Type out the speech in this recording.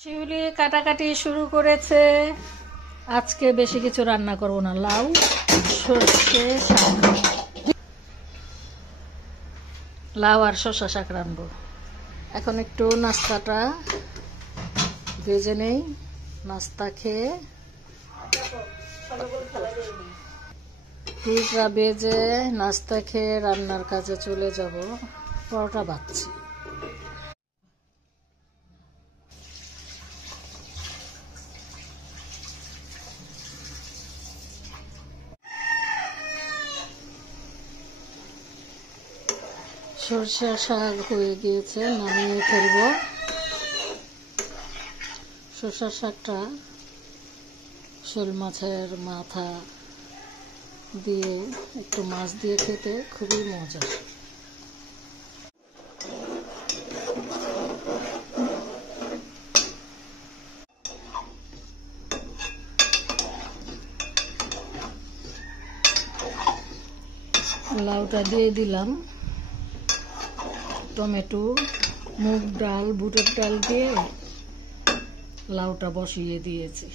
শিউলি কাটাকাটি শুরু করেছে। আজকে বেশি কিছু রান্না করব না, লাউ সর্ষে শাক, লাউ আর শসা শাক রানবো। এখন একটু নাস্তাটা ভেজে নেই, নাস্তা খেয়ে পুরোটা ভেজে নাস্তা খেয়ে রান্নার কাজে চলে যাব। পরোটা বাচ্ছি। সরষে শাক হয়ে গিয়েছে, নামিয়ে ফেলব। সরষে শাকটা শোল মাছের মাথা দিয়ে একটু মাছ দিয়ে খেতে খুবই মজা। লাউটা দিয়ে দিলাম, টমেটো, মুগ ডাল, বুটের ডাল দিয়ে লাউটা বসিয়ে দিয়েছি।